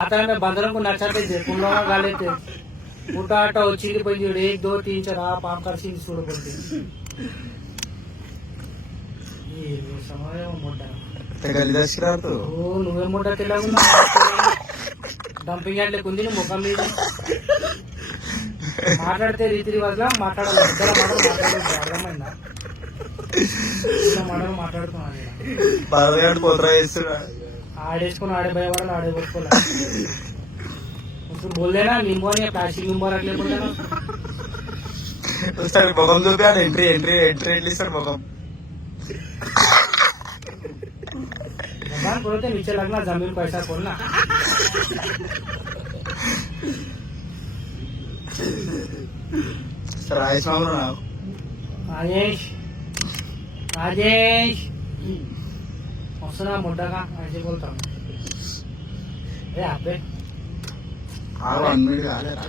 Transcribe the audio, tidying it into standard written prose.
आता मैं बंदरों को नचाते थे कुल लोग गाले थे ऊटा आटा चिली पंजी 1 2 3 4 आप आम कर सी छोड़ बोलते ये समय मोटा గలీదాసి రాదు. ఓ నువ్వే మూట తెల్లగున్నా డంపింగ్ యార్డ్ కుంది ముఖం మీద మాట్లాడితే రీతి రివాజ్లా మాట్లాడాలి ఇద్దరు మాట్లాడలేదు అర్థమైందా మాటలు మాట్లాడుతున్నాను బాధగాడు పోతరా చేస్తున్నా. ఆడేసుకుని ఆడే భయపడాలి ఆడే కొట్టుకోవాలి ఇప్పుడు బోల్దేనా నింబోని ప్లాస్టిక్ నింబో రట్లే బోల్దేనా ఒకసారి ముఖం చూపాడు. ఎంట్రీ ఎంట్రీ ఎంట్రీ ఎట్లా ఇస్తాడు ముఖం. भगवान बोलते नीचे लगना जमीन को ऐसा खोलना రాజేష్ మామూలు నాకు राजेश राजेश वसुना मुड्डा का ऐसे बोलता हूँ अरे आप ఆరు 1 మినిట్ కాలేదు.